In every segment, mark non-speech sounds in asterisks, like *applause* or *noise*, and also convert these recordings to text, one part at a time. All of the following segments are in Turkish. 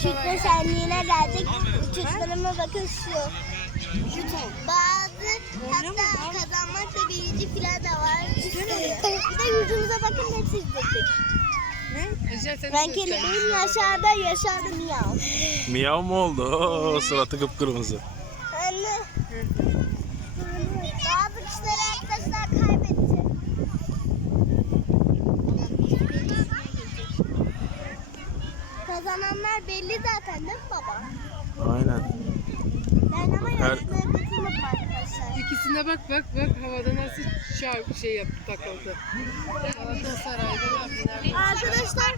Uçurtma şenliğine geldik. Uçurtmalarıma bakın şu. Bazı hatta kazanmak da birinci falan da var. Bir de yüzümüze bakın ne çizdik. Ben kelebeğim Yaşar'da, Yaşar'da miyav. Miyav mı oldu? Oo, suratı kıpkırmızı. Anne. Bazı kişileri arkadaşlar kaybetti. Kazananlar belli zaten değil mi baba? Aynen. Ben ama Her- katılmadım arkadaşlar. İkisine bak bak bak havada nasıl şarkı şey yaptı takıldı. Galatasaray'da? Arkadaşlar,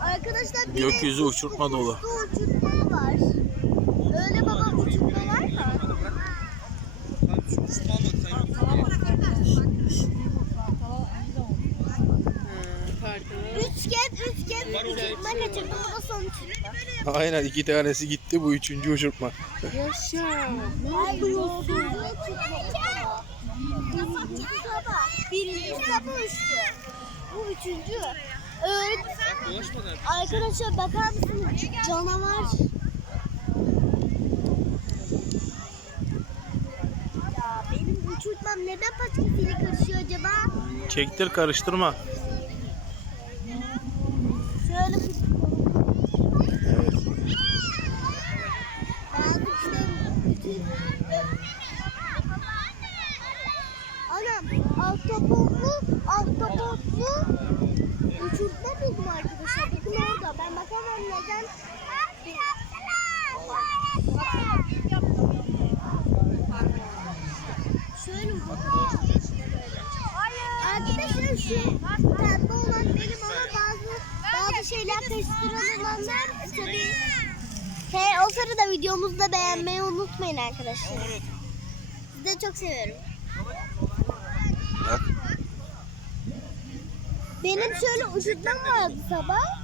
arkadaşlar bir Gökyüzü uçurtma dolu. uçurtma var. Öyle baba uçurtma var mı? Parkına. Üç kez, üç kez uçurtma kaçırdım. Bu da son uçurtma. Aynen iki tanesi gitti bu üçüncü uçurtma. Yaşa. Ay yapıyorsun? Birinci uçtu. Bu üçüncü. Evet. Arkadaşlar bakar mısınız? Canavar. Ya benim uçurtmam neden patikasiyle karışıyor acaba? Çektir karıştırma. Şöyle bir Evet. Bazı işte bütün... Anam ahtapotlu, ahtapotlu uçurtma buldum arkadaşlar. Bakın orada. Ben bakamam neden. Şöyle Arkadaşlar şu pembe olan benim ama bazı bazı şeyler karıştıran olanlar tabii He, o sırada videomuzu da beğenmeyi unutmayın arkadaşlar. Sizi de çok seviyorum. Benim şöyle uçurtmam vardı sabah.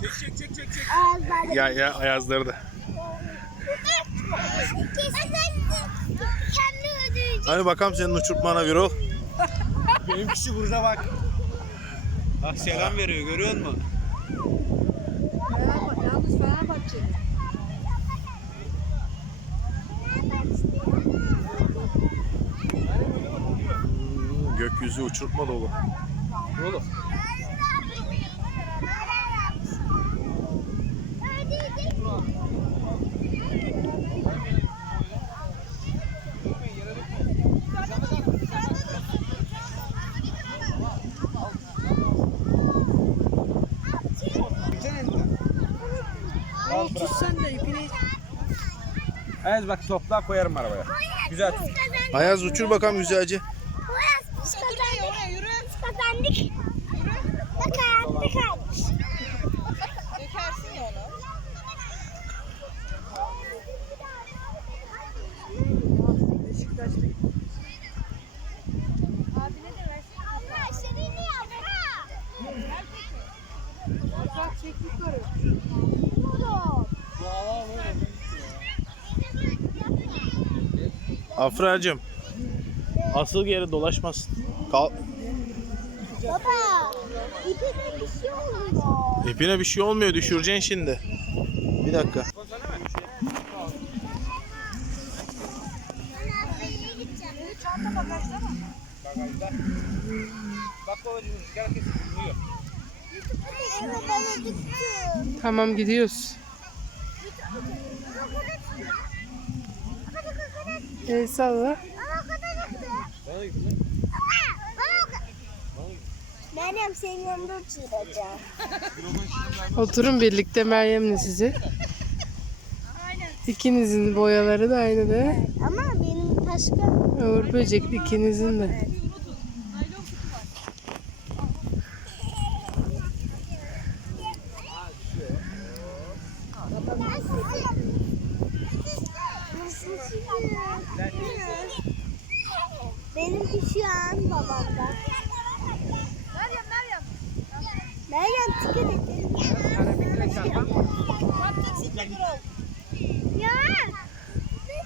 Çek çek çek çek çek. Ağızlarda. Ya ya ayazları da. Hani bakalım senin uçurtmana bir ol. *laughs* Benim kişi burada bak. Bak selam veriyor görüyor musun? Yalnız Fenerbahçe. Gökyüzü uçurtma dolu. Oğlum. Al tut sen de ipini. Evet bak topla koyarım arabaya. Güzel. Ayaz uçur bakalım güzelce. Kalmış. Dökersin ya onu. Beşiktaş'ta yap. Bak çek yukarı. Afracığım. Asıl yere dolaşmasın. Kal Baba. İpine bir şey oluyor. İpine bir şey olmuyor düşüreceksin şimdi. Bir dakika. Bagajda. Bak babacığım rüzgar kesin. Tamam gidiyoruz. El salla. Bana gitti. Meryem senin yanında uçuracağım. Oturun birlikte Meryem'le sizi. İkinizin boyaları da aynı da. Ama benim başka Uğur böcekli ikinizin de. Benimki şu an babamda. Meryem, Meryem. Meryem dikkat et. Ya.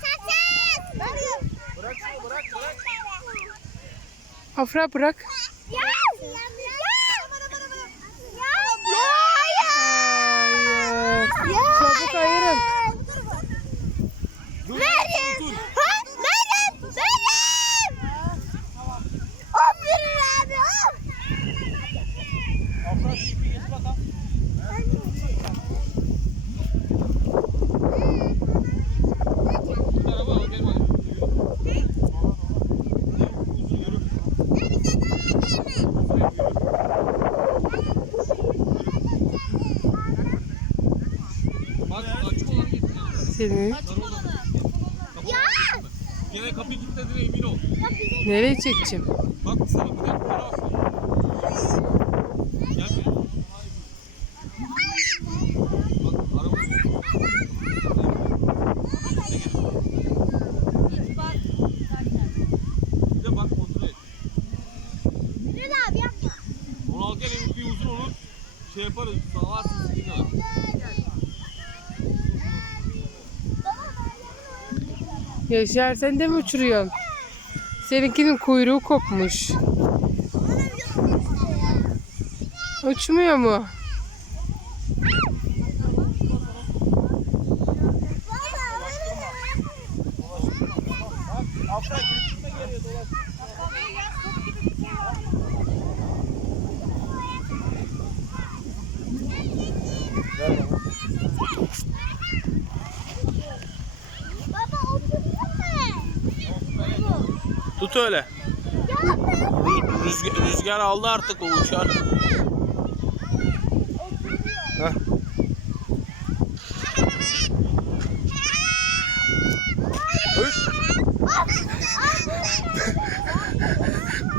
Saçın. Meryem. Bırak şunu bırak bırak. Afra bırak. Ya. Ya. Ya. Ya. Ya. Hayır. Ya. Senin. Ya! Gene kapıyı kilitlediğine emin ol. Nereye çekeceğim? Bak sana bir dakika para. Gel buraya. Bak araba. Bir de bak kontrol et. Ünal abi yapma. Onu al gel bir uzun olur. Şey yaparız. Sağlarsın sıkıntı Yaşar sen de mi uçuruyorsun? Seninkinin kuyruğu kopmuş. Uçmuyor mu? Baba oturuyor mu? Tut öyle. Rü- Rüzgar, rüzgar aldı artık o uçar. Heh.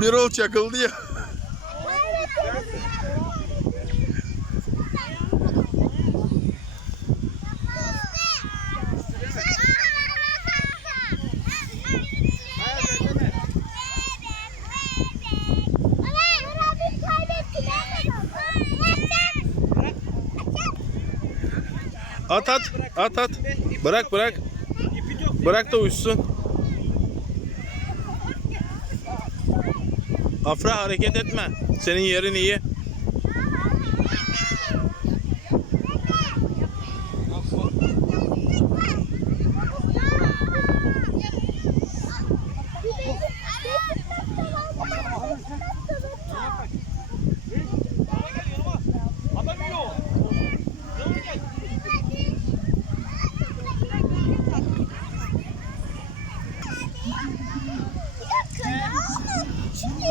*laughs* Bir ol çakıldı ya. At at. At at. Bırak bırak. Bırak da uçsun. Afra hareket etme. Senin yerin iyi.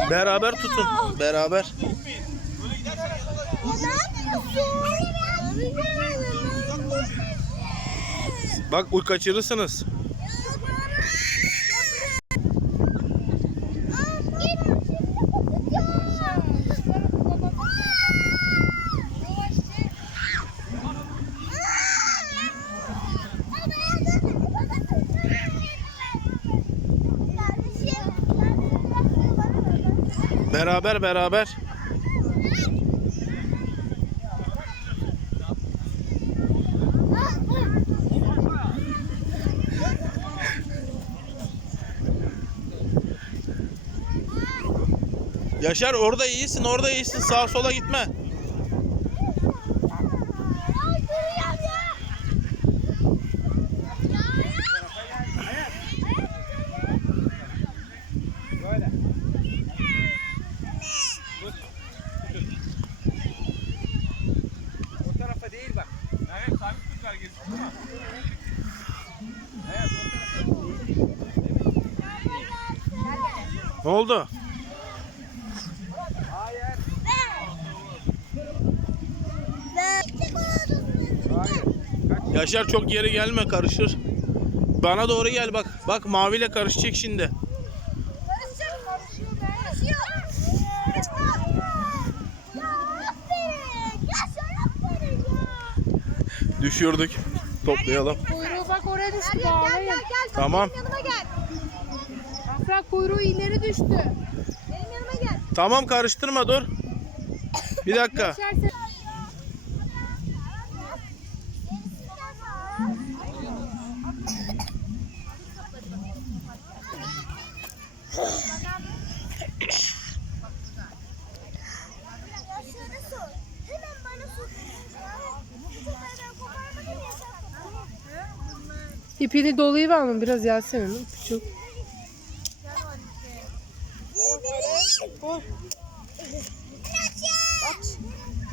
Beraber tutun. Beraber. Bak uy kaçırırsınız. Beraber beraber. Yaşar orada iyisin orada iyisin sağa sola gitme. O tarafa değil bak. Evet sabit tut herkes. Tamam. Evet o tarafa değil. Ne oldu? Hayır. Hayır. Yaşar çok geri gelme karışır. Bana doğru gel bak. Bak maviyle karışacak şimdi. Düşürdük. Toplayalım. Kuyruğu bak oraya düştü. Tamam. Yanıma gel. Afra kuyruğu ileri düştü. Benim yanıma gel. Tamam karıştırma dur. Bir dakika. Ya. İpini dolayı var mı biraz Yasemin? Küçük.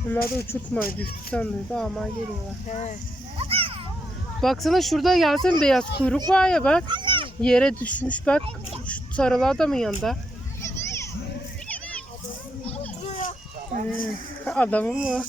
Bunlar da uçurtma düştü sandı. Ama geliyorlar. He. Baksana şurada Yasemin beyaz kuyruk var ya bak. Yere düşmüş bak. Şu sarılı adamın yanında. He, Adamı mı?